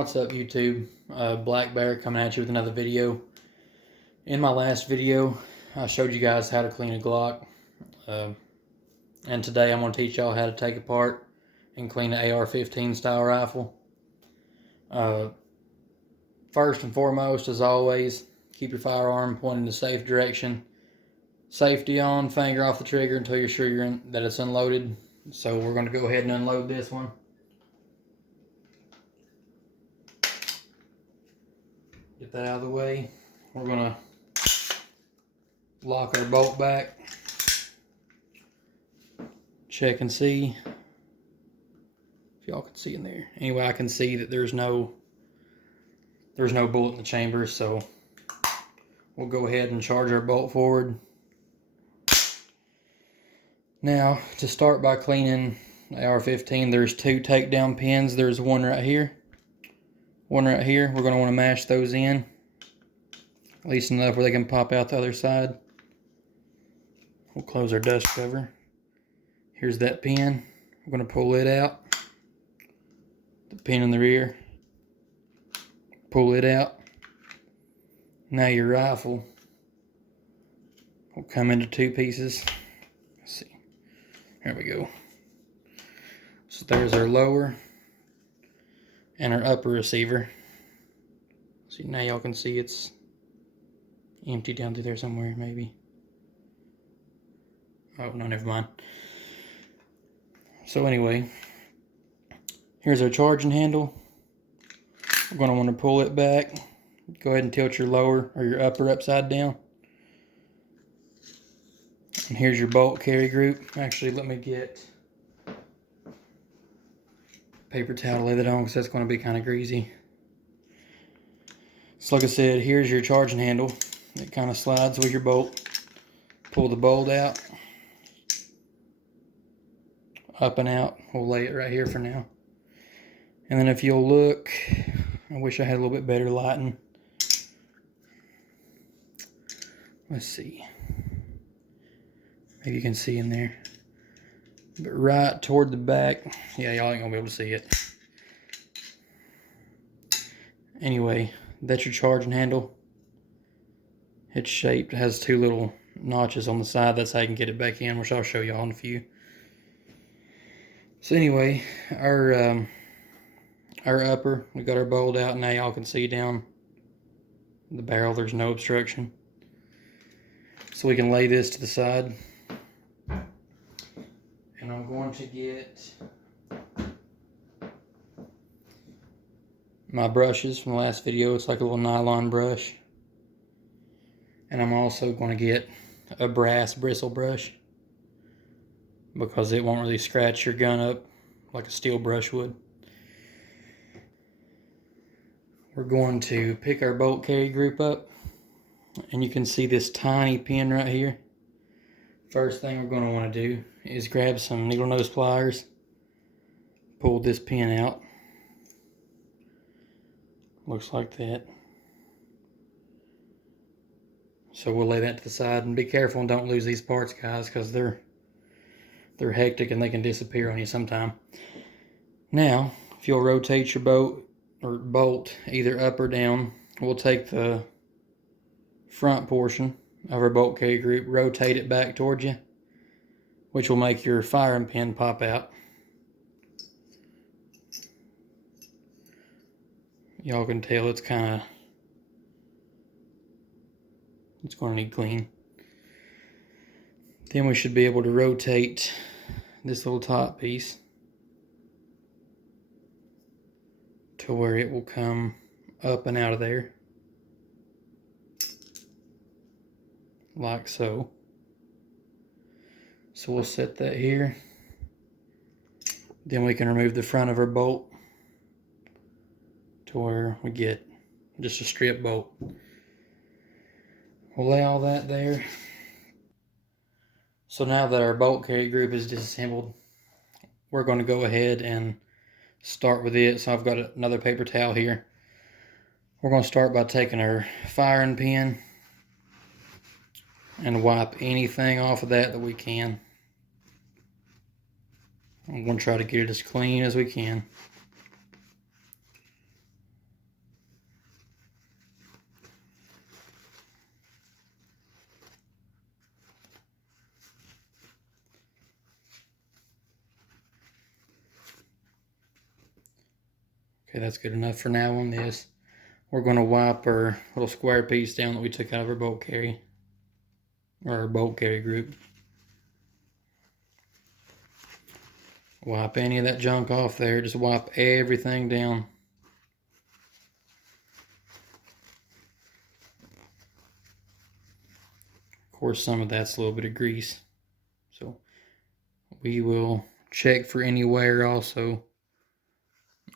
What's up, YouTube? Black Bear coming at you with another video. In my last video, I showed you guys how to clean a Glock. And today I'm going to teach y'all how to take apart and clean an AR-15 style rifle. First and foremost, as always, keep your firearm pointing in the safe direction. Safety on, finger off the trigger until you're sure that it's unloaded. So we're going to go ahead and unload this one. Get that out of the way. We're going to lock our bolt back. Check and see if y'all can see in there. Anyway, I can see that there's no bullet in the chamber, so we'll go ahead and charge our bolt forward. Now, to start by cleaning the AR-15, there's two takedown pins. There's one right here. One right here. We're going to want to mash those in, at least enough where they can pop out the other side. We'll close our dust cover. Here's that pin. We're going to pull it out. The pin in the rear. Pull it out. Now your rifle will come into two pieces. Let's see. There we go. So there's our lower and our upper receiver. See, now y'all can see it's empty down through there somewhere, maybe. Oh, no, never mind. So anyway, here's our charging handle. We're going to want to pull it back. Go ahead and tilt your lower or your upper upside down. And here's your bolt carry group. Actually, let me get paper towel to lay that on because that's going to be kind of greasy. So like I said, here's your charging handle. It kind of slides with your bolt. Pull the bolt out. Up and out. We'll lay it right here for now. And then if you'll look, I wish I had a little bit better lighting. Let's see. Maybe you can see in there. But right toward the back, yeah, y'all ain't gonna be able to see it. Anyway, that's your charging handle. It's shaped, it has two little notches on the side. That's how you can get it back in, which I'll show y'all in a few. So anyway, our upper, we got our bolt out. Now y'all can see down the barrel there's no obstruction. So we can lay this to the side. And I'm going to get my brushes from the last video. It's like a little nylon brush. And I'm also going to get a brass bristle brush, because it won't really scratch your gun up like a steel brush would. We're going to pick our bolt carry group up, and you can see this tiny pin right here. First thing we're going to want to do is grab some needle nose pliers, pull this pin out. Looks like that. So we'll lay that to the side, and be careful and don't lose these parts, guys, because they're hectic and they can disappear on you sometime. Now, if you'll rotate your bolt either up or down, we'll take the front portion of our bolt carry group, rotate it back towards you, which will make your firing pin pop out. Y'all can tell it's going to need clean. Then we should be able to rotate this little top piece to where it will come up and out of there, like so. So we'll set that here. Then we can remove the front of our bolt to where we get just a strip bolt. We'll lay all that there. So now that our bolt carry group is disassembled, we're going to go ahead and start with it. So I've got another paper towel here. We're going to start by taking our firing pin and wipe anything off of that we can. I'm going to try to get it as clean as we can. Okay, that's good enough for now on this. We're going to wipe our little square piece down that we took out of our bolt carry, or our bolt carry group. Wipe any of that junk off there. Just wipe everything down. Of course, some of that's a little bit of grease. So we will check for any wear also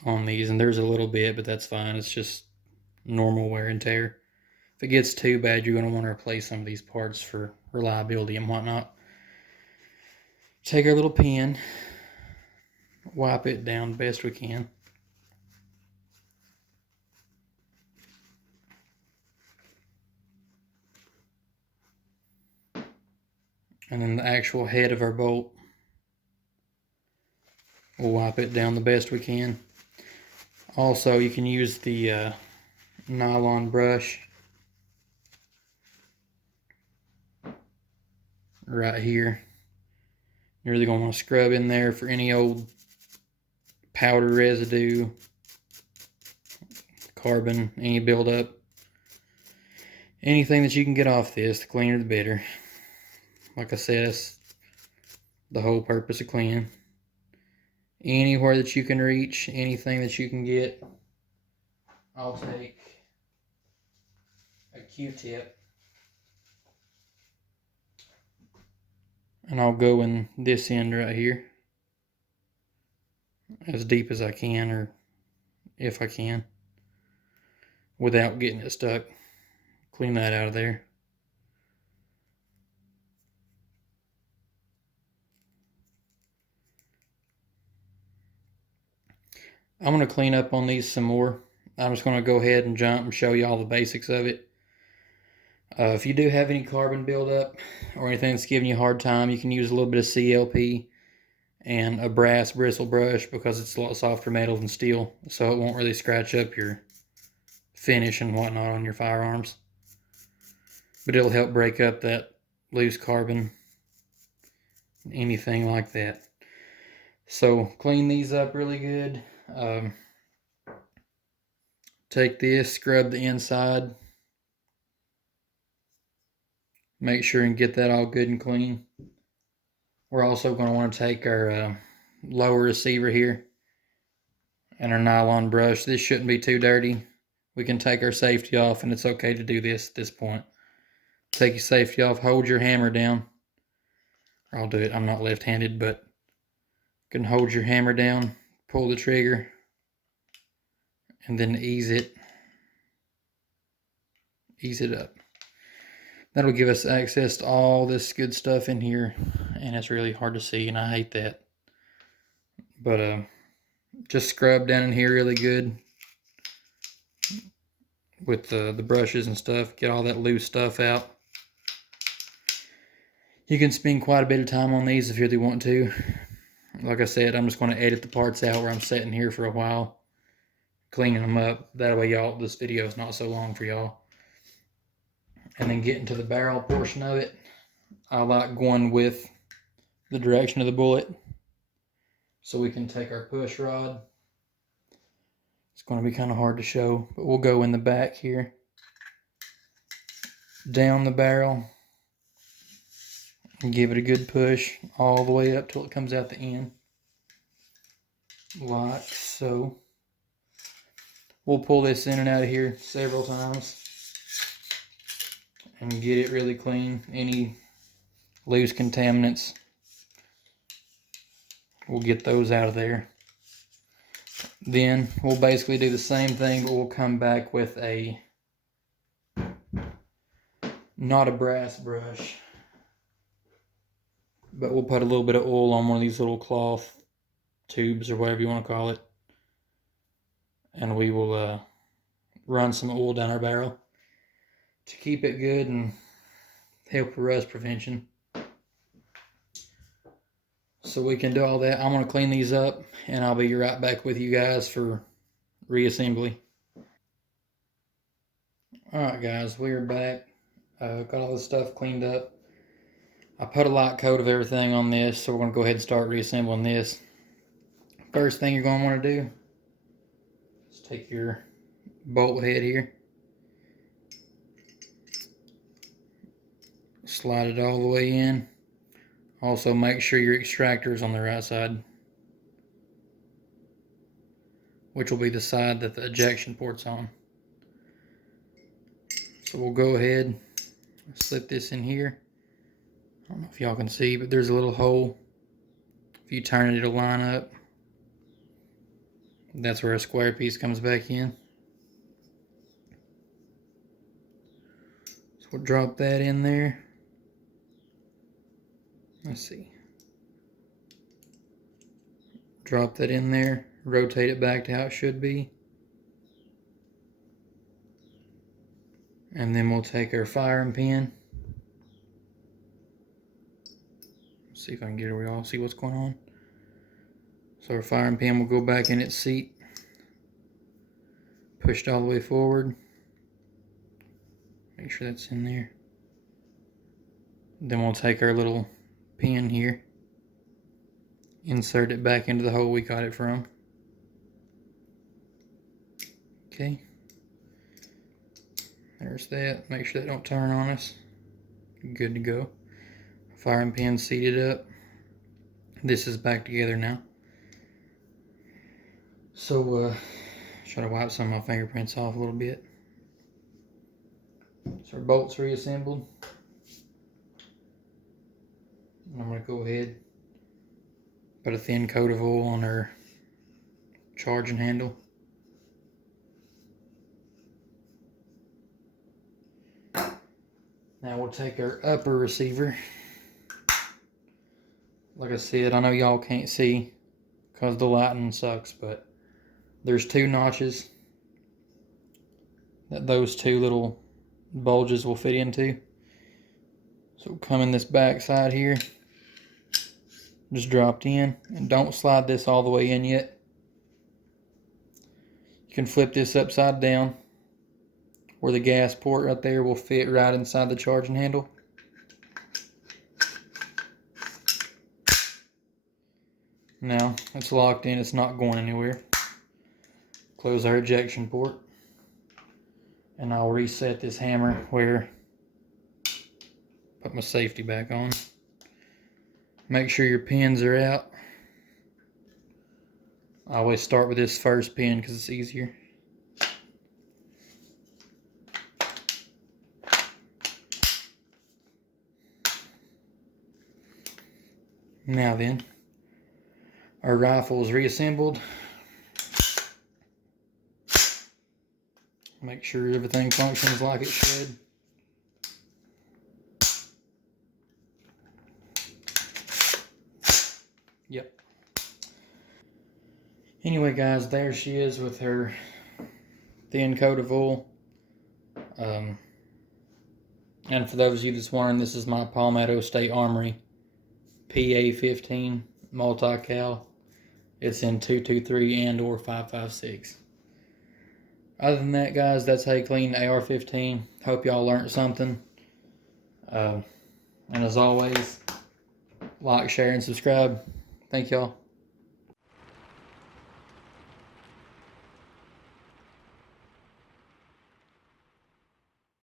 on these. And there's a little bit, but that's fine. It's just normal wear and tear. If it gets too bad, you're going to want to replace some of these parts for reliability and whatnot. Take our little pen, wipe it down the best we can. And then the actual head of our bolt, we'll wipe it down the best we can. Also, you can use the nylon brush right here. You're really going to want to scrub in there for any old powder residue, carbon, any buildup. Anything that you can get off this, the cleaner the better. Like I said, that's the whole purpose of cleaning. Anywhere that you can reach, anything that you can get. I'll take a Q-tip and I'll go in this end right here as deep as I can, or if I can, without getting it stuck. Clean that out of there. I'm going to clean up on these some more. I'm just going to go ahead and jump and show you all the basics of it. If you do have any carbon buildup or anything that's giving you a hard time, you can use a little bit of CLP and a brass bristle brush, because it's a lot softer metal than steel, so it won't really scratch up your finish and whatnot on your firearms. But it'll help break up that loose carbon, anything like that. So clean these up really good. Take this, scrub the inside. Make sure and get that all good and clean. We're also going to want to take our lower receiver here and our nylon brush. This shouldn't be too dirty. We can take our safety off, and it's okay to do this at this point. Take your safety off, hold your hammer down. I'll do it, I'm not left-handed, but you can hold your hammer down, pull the trigger, and then ease it up. That'll give us access to all this good stuff in here, and it's really hard to see, and I hate that. But just scrub down in here really good with the brushes and stuff. Get all that loose stuff out. You can spend quite a bit of time on these if you really want to. Like I said, I'm just going to edit the parts out where I'm sitting here for a while, cleaning them up. That way, y'all, this video is not so long for y'all. And then getting to the barrel portion of it, I like going with the direction of the bullet. So we can take our push rod. It's going to be kind of hard to show, but we'll go in the back here, down the barrel, and give it a good push all the way up till it comes out the end, like so. We'll pull this in and out of here several times and get it really clean. Any loose contaminants, we'll get those out of there. Then we'll basically do the same thing, but we'll come back with a, not a brass brush, but we'll put a little bit of oil on one of these little cloth tubes or whatever you want to call it. And we will run some oil down our barrel to keep it good and help with rust prevention. So we can do all that. I'm going to clean these up, and I'll be right back with you guys for reassembly. Alright guys, we are back. Got all this stuff cleaned up. I put a light coat of everything on this, so we're going to go ahead and start reassembling this. First thing you're going to want to do, Just take your bolt head here, slide it all the way in. Also make sure your extractor is on the right side, which will be the side that the ejection port's on. So we'll go ahead and slip this in here. I don't know if y'all can see, but there's a little hole. If you turn it, it'll line up. That's where a square piece comes back in. So we'll drop that in there. Let's see. Drop that in there. Rotate it back to how it should be. And then we'll take our firing pin. See if I can get it where y'all see what's going on. So our firing pin will go back in its seat. Pushed all the way forward. Make sure that's in there. Then we'll take our little pin here. Insert it back into the hole we got it from. Okay. There's that. Make sure that don't turn on us. Good to go. Firing pin seated up. This is back together now. So try to wipe some of my fingerprints off a little bit. So our bolts reassembled. And I'm going to go ahead, put a thin coat of oil on our charging handle. Now we'll take our upper receiver. Like I said, I know y'all can't see because the lighting sucks, but there's 2 notches that those 2 little bulges will fit into. So we'll come in this back side here, just dropped in, and don't slide this all the way in yet. You can flip this upside down where the gas port right there will fit right inside the charging handle. Now it's locked in, it's not going anywhere. Close our ejection port, and I'll reset this hammer where, put my safety back on. Make sure your pins are out. I always start with this first pin because it's easier. Now then, our rifle is reassembled. Make sure everything functions like it should. Yep. Anyway guys, there she is with her thin coat of oil. And for those of you that's wondering, this is my Palmetto State Armory AR-15 multi-cal. It's in 223 and or 5.56. Other than that, guys, that's how you clean the AR-15. Hope y'all learned something. And as always, like, share, and subscribe. Thank y'all.